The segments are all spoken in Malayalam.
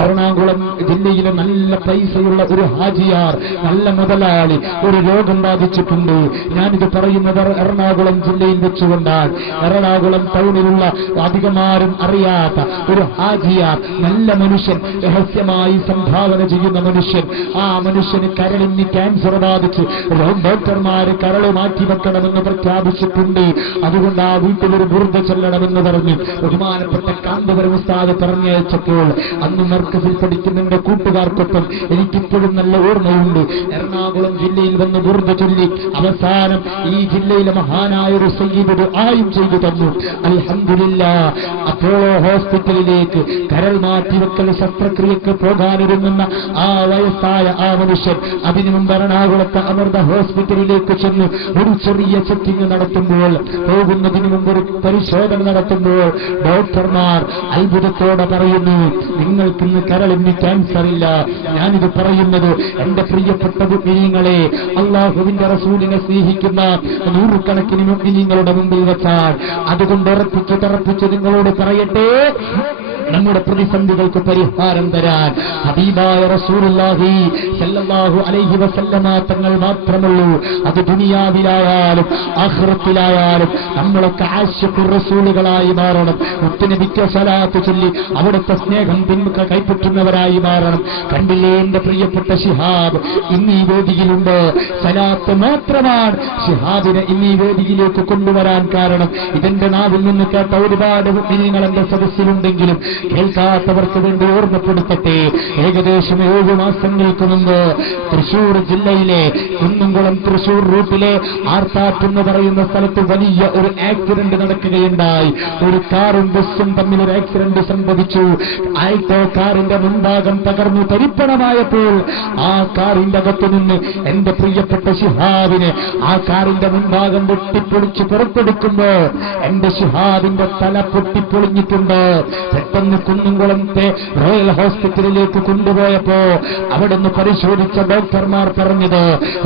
എറണാകുളം ജില്ലയിലെ നല്ല പൈസയുള്ള ഒരു ഹാജിയാർ നല്ല മുതലാളി ഒരു രോഗം ബാധിച്ചിട്ടുണ്ട്. ഞാനിത് പറയുന്നത് എറണാകുളം ജില്ലയിൽ വെച്ചുകൊണ്ടാണ്. എറണാകുളം ടൗണിലുള്ള അധികമാരും അറിയാത്ത ഒരു ഹാജിയാർ നല്ല മനുഷ്യൻ രഹസ്യമായി സംഭാവന ചെയ്യുന്ന മനുഷ്യൻ. ആ മനുഷ്യന് കരളിന് ക്യാൻസർ ബാധിച്ച് ഡോക്ടർമാര് കരൾ മാറ്റിവെക്കണമെന്ന് പ്രഖ്യാപിച്ചിട്ടുണ്ട്. അതുകൊണ്ട് ആ വീട്ടിലൊരു ബുർദ്ധ ചെല്ലണമെന്ന് പറഞ്ഞു. ബഹുമാനപ്പെട്ട കാന്തപുരം ഉസ്താദ് പറഞ്ഞയച്ചപ്പോൾ അന്ന് മർക്കസിൽ പഠിക്കുന്ന എന്റെ കൂട്ടുകാർക്കൊപ്പം. എനിക്കിപ്പോഴും നല്ല ഓർമ്മയുണ്ട്. എറണാകുളം ജില്ലയിൽ വന്ന് ബുർദ ചൊല്ലി അവസാനം ഈ ജില്ലയിലെ മഹാനായ ഒരു സയ്യിദ് ആയും ചെയ്തു തന്നു. അലഹമില്ല അപ്പോളോ ഹോസ്പിറ്റലിലേക്ക് കരൾ മാറ്റിവെക്കൽ ശസ്ത്രക്രിയക്ക് പോകാനൊരുങ്ങുന്ന ആ വയസ്സായ ആ മനുഷ്യൻ അതിനു മുമ്പ് എറണാകുളത്തെ അമൃത ഹോസ്പിറ്റലിലേക്ക് ചെന്ന് ഒരു ചെറിയ ചെക്കിങ് നടത്തുമ്പോൾ പോകുന്നതിന് മുമ്പ് ഒരു പരിശോധന നടത്തുമ്പോൾ ഡോക്ടർമാർ അത്ഭുതത്തോടെ പറയുന്നു നിങ്ങൾക്കിന്ന് കരളിന് ക്യാൻസർ ഇല്ല. ഞാനിത് പറയുന്നത് എന്റെ പ്രിയപ്പെട്ട കുഞ്ഞുങ്ങളെ അള്ളാഹുവിന്റെ റസൂലിനെ സ്നേഹിക്കുന്ന നൂറുകണക്കിന് മുഗ്നിങ്ങളുടെ മുമ്പിൽ വെച്ചാൽ. അതുകൊണ്ട് ഉറപ്പിച്ച് തറപ്പിച്ച് നിങ്ങളോട് പറയട്ടെ നമ്മുടെ പ്രതിസന്ധികൾക്ക് പരിഹാരം തരാൻ ഹബീബായ റസൂലുള്ളാഹി സല്ലല്ലാഹു അലൈഹി വസല്ലമ തങ്ങൾ മാത്രമുള്ളൂ. അത് ദുനിയാവിലായാലും ആഖിറത്തിലായാലും നമ്മളൊക്കെ ആശുക്കുർ റസൂലുകളായി മാറണം. മുത്തുനബിക്ക് സലാത്ത് ചൊല്ലി അവിടുത്തെ സ്നേഹം പിൻമുഖ കൈപ്പറ്റുന്നവരായി മാറണം. കണ്ടില്ലേ എന്റെ പ്രിയപ്പെട്ട ഷിഹാബ് ഇന്ന് ഈ വേദിയിലുണ്ട്. സലാത്ത് മാത്രമാണ് ഷിഹാബിനെ ഇന്ന് ഈ വേദിയിലേക്ക് കൊണ്ടുവരാൻ കാരണം. ഇതെന്റെ നാവിൽ നിന്ന് കേട്ട ഒരുപാട് നിങ്ങൾ എന്റെ സദസ്സിലുണ്ടെങ്കിലും കേൾക്കാത്തവർക്ക് വേണ്ടി ഓർമ്മപ്പെടുത്തട്ടെ. ഏകദേശം ഏഴ് മാസങ്ങൾക്ക് മുമ്പ് തൃശൂർ ജില്ലയിലെ കുന്നംകുളം തൃശൂർ റൂട്ടിലെ ആർത്താറ്റ് എന്ന് പറയുന്ന സ്ഥലത്ത് വലിയ ഒരു ആക്സിഡന്റ് നടക്കുകയുണ്ടായി. ഒരു കാറും ബസ്സും തമ്മിൽ ഒരു ആക്സിഡന്റ് സംഭവിച്ചു. ആയിട്ടോ കാറിന്റെ മുൻഭാഗം തകർന്നു തരിപ്പണമായപ്പോൾ ആ കാറിന്റെ അകത്തു നിന്ന് എന്റെ പ്രിയപ്പെട്ട ശിഹാബിനെ ആ കാറിന്റെ മുൻഭാഗം വെട്ടിപ്പൊളിച്ച് പുറത്തെടുക്കുമ്പോൾ എന്റെ ശിഹാബിന്റെ തല പൊട്ടിപ്പൊളിഞ്ഞിട്ടുണ്ട്. പെട്ടെന്ന് കുന്നുംകുളത്തെ റോയൽ ഹോസ്പിറ്റലിലേക്ക് കൊണ്ടുപോയപ്പോ അവിടുന്ന് പരിശോധിച്ച ഡോക്ടർമാർ പറഞ്ഞത്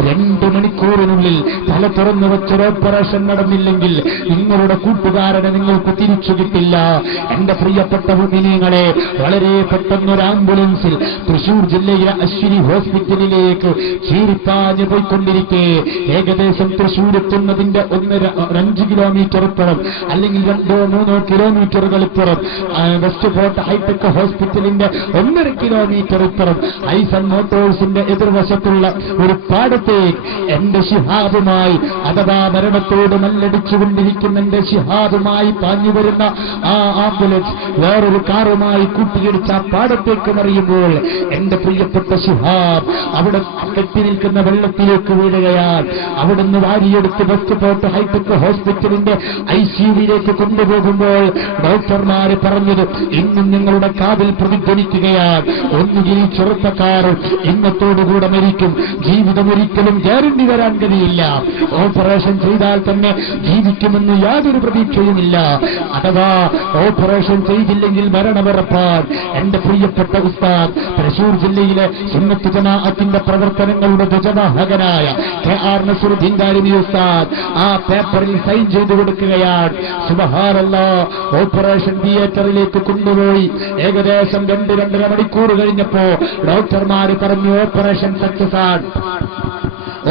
രണ്ട് മണിക്കൂറിനുള്ളിൽ തല തുറന്നു വെച്ചൊരു ഓപ്പറേഷൻ നടന്നില്ലെങ്കിൽ നിങ്ങളുടെ കൂട്ടുകാരനെ നിങ്ങൾക്ക് തിരിച്ചു കിട്ടില്ല. എന്റെ പ്രിയപ്പെട്ട ഭൂമിനിയങ്ങളെ വളരെ പെട്ടെന്ന് ഒരു ആംബുലൻസിൽ തൃശൂർ ജില്ലയിലെ അശ്വിനി ഹോസ്പിറ്റലിലേക്ക് ചീരിപ്പാഞ്ഞു പോയിക്കൊണ്ടിരിക്കെ. ഏകദേശം തൃശൂർ എത്തുന്നതിന്റെ ഒന്നര അഞ്ച് കിലോമീറ്റർ ഇപ്പുറം അല്ലെങ്കിൽ രണ്ടോ മൂന്നോ കിലോമീറ്ററുകൾ ഇപ്പുറം വെസ്റ്റ് ഫോർട്ട് ഹൈടെക് ഹോസ്പിറ്റലിന്റെ ഒന്നര കിലോമീറ്റർ ഇപ്പുറം ഐസൺ മോട്ടോഴ്സിന്റെ എതിർവശത്തുള്ള ഒരു പാടത്തെ എന്റെ ശിഹാബുമായി അഥവാ മരണത്തോട് മല്ലടിച്ചുകൊണ്ടിരിക്കുന്ന എന്റെ ശിഹാബുമായി പാഞ്ഞു വരുന്ന ആ ആംബുലൻസ് വേറൊരു കാറുമായി കൂട്ടിയിടിച്ച ആ പാടത്തേക്ക് മറിയുമ്പോൾ എന്റെ പ്രിയപ്പെട്ട ശിഹാബ് അവിടെ കെട്ടി നിൽക്കുന്ന വെള്ളത്തിലേക്ക് വീഴുകയാൽ അവിടുന്ന് വാരിയെടുത്ത് വെസ്റ്റ് ഫോർട്ട് ഹൈടെക് ഹോസ്പിറ്റലിന്റെ ഐ സിയുവിലേക്ക് കൊണ്ടുപോകുമ്പോൾ ഡോക്ടർമാര് പറഞ്ഞത് ഇന്നും നിങ്ങളുടെ കാതിൽ പ്രതിധ്വനിക്കുകയാണ്. ഒന്നുകിൽ ചെറുപ്പക്കാർ ഇന്നത്തോടുകൂടെ മരിക്കും. ജീവിതം ഒരിക്കലും ഗ്യാരണ്ടി വരാൻ കഴിയില്ല. ഓപ്പറേഷൻ ചെയ്താൽ തന്നെ ജീവിക്കുമെന്ന് യാതൊരു പ്രതീക്ഷയുമില്ല. അഥവാ ഓപ്പറേഷൻ ചെയ്തില്ലെങ്കിൽ മരണമുറപ്പാൻ എന്റെ പ്രിയപ്പെട്ട ഉസ്താദ് തൃശൂർ ജില്ലയിലെ സുന്നത്ത് ജമാഅത്തിന്റെ പ്രവർത്തനങ്ങളുടെ ധ്വജവാഹകനായ കെ ആർ നസൂർ ദാരിമി ഉസ്താദ് ആ പേപ്പറിൽ സൈൻ ചെയ്തു കൊടുക്കുകയാണ്. സുബഹാറല്ല ഓപ്പറേഷൻ തിയേറ്ററിലേക്ക് കൊണ്ടുപോയി. ഏകദേശം രണ്ട് രണ്ടര മണിക്കൂർ കഴിഞ്ഞപ്പോ ഡോക്ടർമാര് പറഞ്ഞു ഓപ്പറേഷൻ സക്സസ് ആണ്.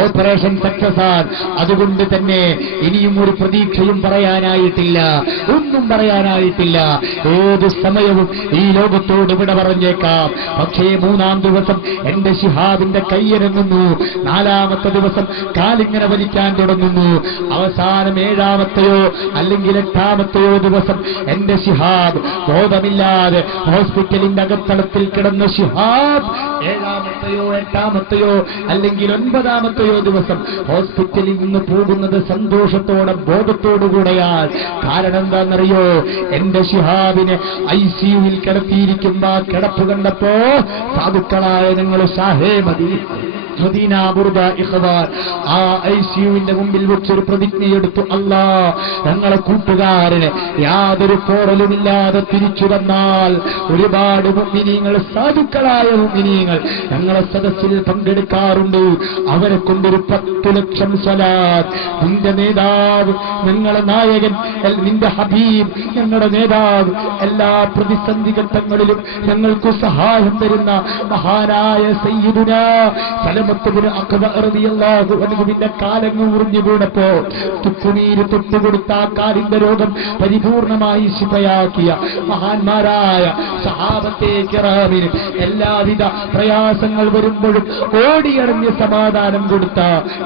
ഓപ്പറേഷൻ സക്സസ് ആണ്. അതുകൊണ്ട് തന്നെ ഇനിയും ഒരു പ്രതീക്ഷയും പറയാനായിട്ടില്ല. ഒന്നും പറയാനായിട്ടില്ല. ഏത് സമയവും ഈ ലോകത്തോട് ഇവിടെ പറഞ്ഞേക്കാം. പക്ഷേ മൂന്നാം ദിവസം എന്റെ ഷിഹാബിന്റെ കയ്യിറങ്ങുന്നു നാലാമത്തെ ദിവസം കാലിങ്ങനെ വലിക്കാൻ തുടങ്ങുന്നു. അവസാനം ഏഴാമത്തെയോ അല്ലെങ്കിൽ എട്ടാമത്തെയോ ദിവസം എന്റെ ഷിഹാബ് ബോധമില്ലാതെ ഹോസ്പിറ്റലിന്റെ അകത്തളത്തിൽ കിടന്ന ഷിഹാബ് ഏഴാമത്തെയോ എട്ടാമത്തെയോ അല്ലെങ്കിൽ ഒൻപതാമത്തെയോ ദിവസം ഹോസ്പിറ്റലിൽ നിന്ന് പോകുന്നത് സന്തോഷത്തോടെ ബോധത്തോടുകൂടെയാണ്. കാരണം എന്താണെന്നറിയോ? എന്റെ ശിഹാബിനെ ഐ സിയുവിൽ കിടത്തിയിരിക്കുന്ന കിടപ്പ് കണ്ടപ്പോ സാധുക്കളായ നിങ്ങൾ ഷാഹേ ആ മുമ്പിൽ വെച്ചൊരു പ്രതിജ്ഞയെടുത്തു അല്ല. ഞങ്ങളെ കൂട്ടുകാരന് യാതൊരു പോറലുമില്ലാതെ തിരിച്ചു തന്നാൽ ഒരുപാട് മുമ്പിനീങ്ങൾ സാധുക്കളായ മുമ്പിനീങ്ങൾ ഞങ്ങളെ സദസ്സിൽ പങ്കെടുക്കാറുണ്ട്. അവരെ കൊണ്ടൊരു പത്ത് ലക്ഷം സ്വലാത്ത്. നിന്റെ നേതാവ് ഞങ്ങളെ നായകൻ നിന്റെ ഹബീബ് ഞങ്ങളുടെ നേതാവ് എല്ലാ പ്രതിസന്ധി ഘട്ടങ്ങളിലും ഞങ്ങൾക്ക് സഹായം തരുന്ന മഹാനായ സയ്യിദുന സലമത്തുബിന് അക്ബറിയാഹു അനുവിന്റെ കാലങ്ങൾ ഉറിഞ്ഞു വീണപ്പോ തുപ്പുനീര് തൊട്ടുകൊടുത്ത ആ കാലിന്റെ രോഗം പരിപൂർണമായി ശിഫയാക്കിയ മഹാന്മാരായ സഹാബത്തെ കിറാമിന് എല്ലാവിധ പ്രയാസങ്ങൾ വരുമ്പോഴും ഓടിയറിഞ്ഞ് സമാധാനം കൊടുത്ത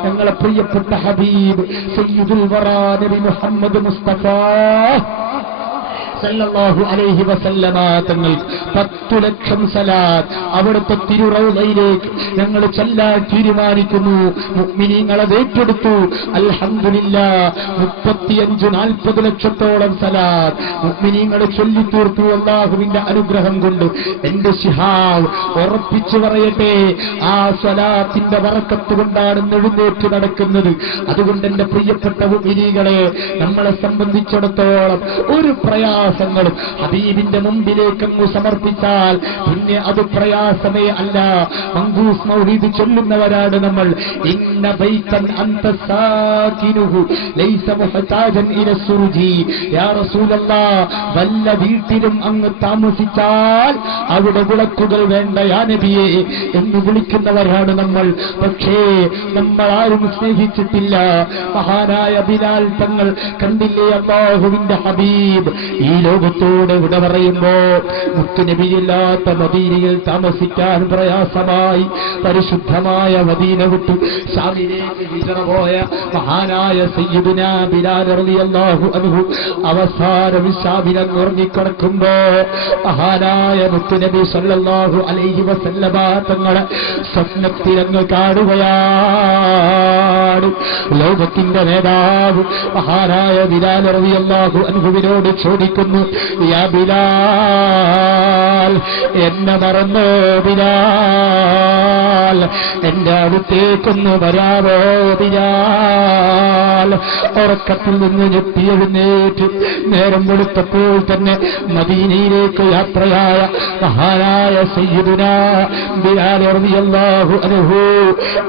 ഞങ്ങളെ പ്രിയപ്പെട്ട ഹബീബ് സയ്യിദുൽ വറാ നബി മുഹമ്മദ് മുസ്തഫ. സല്ലല്ലാഹു അലൈഹി വസല്ലമ തങ്ങൾ പത്തു ലക്ഷം സലാത്ത് അവിടുത്തെ തിരുറൗലയിലേക്ക് ഞങ്ങൾ ചെല്ലാൻ തീരുമാനിക്കുന്നു. മുഅ്മിനീങ്ങളെ ഏറ്റെടുത്തു. അൽഹംദുലില്ലാ മുപ്പത്തിയഞ്ച് നാൽപ്പത് ലക്ഷത്തോളം സലാത്ത് മുഅ്മിനീങ്ങളെ ചൊല്ലിത്തീർത്തു. അള്ളാഹുവിന്റെ അനുഗ്രഹം കൊണ്ട് എന്റെ ശിഹാവ് ഉറപ്പിച്ചു പറയട്ടെ ആ സ്വലാത്തിന്റെ വറക്കത്ത് കൊണ്ടാണ് എഴുന്നേറ്റ് നടക്കുന്നത്. അതുകൊണ്ട് എന്റെ പ്രിയപ്പെട്ട മുഅ്മിനീങ്ങളെ നമ്മളെ സംബന്ധിച്ചിടത്തോളം ഒരു പ്രയാസങ്ങളും ഹബീബിന്റെ മുമ്പിലേക്ക് സമർപ്പിച്ചാൽ പിന്നെ അത് പ്രയാസമേ അല്ല. മങ്കൂസ് മൗഹീദ് ചൊല്ലുന്നവരാണ് നമ്മൾ. ഇന്ന ലൈസ മുഹതാജൻ യാ റസൂലല്ലാ വല്ല വീട്ടിലും അങ്ങ് താമസിച്ചാൽ അവിടെ വിളക്കുകൾ വേണ്ട യാ നബിയെ എന്ന് വിളിക്കുന്നവരാണ് നമ്മൾ. പക്ഷേ നമ്മൾ ആരും സ്നേഹിച്ചിട്ടില്ല. മഹാനായ ബിലാൽ തങ്ങൾ കണ്ടില്ലേ അള്ളാഹുവിന്റെ ഹബീബ്? ഈ ലോകത്തോട് വിട പറയുമ്പോ മുത്തുനബിയില്ലാത്ത മദീനയിൽ താമസിക്കാൻ പ്രയാസമായി പരിശുദ്ധമായ മദീന വിട്ടു. പോയ മഹാനായ സയ്യിദുന ബിലാൽ റളിയല്ലാഹു അൻഹു വിശാബിനം ഉറങ്ങിക്കിടക്കുമ്പോ മഹാനായ മുത്തുനബി സല്ലാഹു അലൈഹി വസല്ലമ തങ്ങളെ സ്വപ്നത്തിലങ്ങ് കാണുകയാണ്. ലോകത്തിന്റെ നേതാവ് മഹാനായ ബിലാലിയല്ലാഹു റളിയല്ലാഹു അൻഹുവിനോട് ബിലാൽ എന്നെ മറന്നോ ബിലാൽ എന്റെ അടുത്തേക്കൊന്ന് വരാവോ ബിലാൽ. ഉറക്കത്തിൽ നിന്ന് ഞെട്ടിയെഴുന്നേറ്റ് നേരം വെളുത്തപ്പോൾ തന്നെ മദീനയിലേക്ക് യാത്രയായ മഹാനായ സയ്യിദുന ബിലാൽ റളിയല്ലാഹു അനുഹു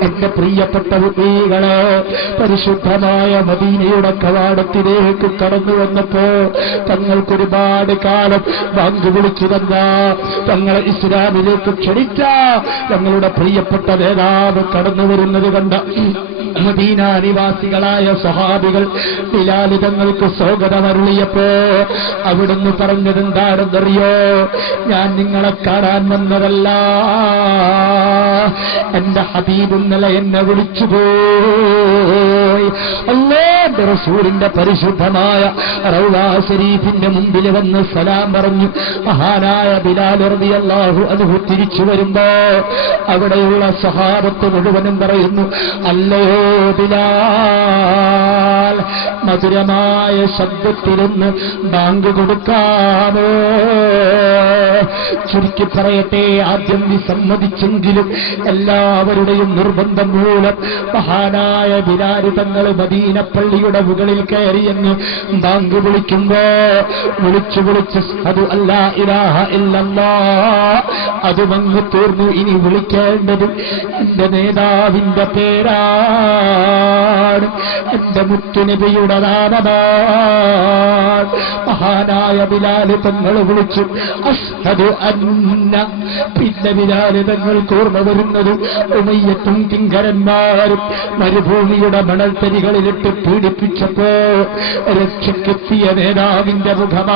എന്റെ പ്രിയപ്പെട്ട കുട്ടികളെ പരിശുദ്ധമായ മദീനയുടെ കവാടത്തിലേക്ക് കടന്നു വന്നപ്പോ തങ്ങൾക്കൊരുപാട് കാലം ബാങ്ക് വിളിച്ചു തന്ന തങ്ങളെ ഇസ്ലാമിലേക്ക് ക്ഷണിച്ച തങ്ങളുടെ പ്രിയപ്പെട്ട നേതാവ് കടന്നു വരുന്നത് കണ്ട മദീന നിവാസികളായ സ്വഹാബികൾ ബിലാലിതങ്ങൾക്ക് സ്വാഗതമരുളിയപ്പോ അവിടുന്ന് പറഞ്ഞതെന്താണെന്നറിയോ? ഞാൻ നിങ്ങളെ കാണാൻ വന്നതല്ല. എന്റെ ഹബീബ് ഇന്നലെ എന്നെ വിളിച്ചു പോയി റസൂലിന്റെ പരിശുദ്ധമായ റൗലാ ശരീഫിന്റെ മുമ്പിൽ വന്ന് സലാം പറഞ്ഞു. മഹാനായ ബിലാൽ റളിയല്ലാഹു അൻഹു തിരിച്ചു വരുമ്പോ അവിടെയുള്ള സഹാബത്ത് മുഴുവനും പറയുന്നു അല്ലയോ ബിലാൽ മധുരമായ ശബ്ദത്തിലൊന്ന് ബാങ്ക് കൊടുക്കാമോ? ചുരുക്കി പറയട്ടെ ആദ്യം വിസമ്മതിച്ചെങ്കിലും എല്ലാവരുടെയും നിർബന്ധം മൂലം മഹാനായ ബിലാൽ തങ്ങൾ മദീനപ്പള്ളിയുടെ മുകളിൽ കയറിയെന്ന് ബാങ്ക് വിളിക്കുമ്പോ വിളിച്ചു വിളിച്ച് അത് അല്ല ഇലാഹ ഇല്ലല്ല. അത് വന്നു തീർന്നു. ഇനി വിളിക്കേണ്ടത് എന്റെ നേതാവിന്റെ പേരാണ്. എന്റെ മുത്തുനബിയുടെ നാമതാണ് മഹാനായ ബിലാൽ തങ്ങൾ വിളിച്ചു അത് അന്ന. പിന്നെ ബിലാൽ തങ്ങൾ ഓർമ്മ വരുന്നത് ഉമയ്യത്തും കിങ്കരന്മാരും മരുഭൂമിയുടെ മണൽത്തരികളിലിട്ട് പീഡിപ്പിച്ചപ്പോ രക്ഷയ്ക്കെത്തിയ നേതാവിന്റെ മുഖമാണ്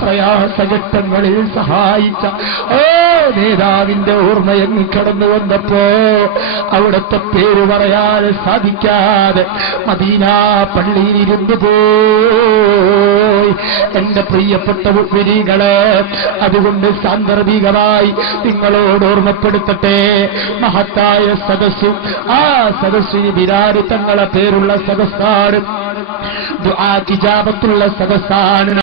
പ്രയാസഘട്ടങ്ങളിൽ സഹായിച്ച ഓ നേതാവിന്റെ ഓർമ്മയങ്ങ് കടന്നു വന്നപ്പോ അവിടുത്തെ പേര് പറയാൻ സാധിക്കാതെ മദീന പള്ളിയിലിരുന്നു പോയി എന്റെ പ്രിയപ്പെട്ട മുഗ്മിനീകളെ അതുകൊണ്ട് സാന്ദർഭികമായി നിങ്ങളോട് ഓർമ്മപ്പെടുത്തട്ടെ. മഹത്തായ സദസ്സു ആ സദസ്സിന് ബിരാരി തങ്ങളെ പേരുള്ള സദസ്സാണ്. ദുആ കിജാബത്തുള്ള സദസ്സാണ്.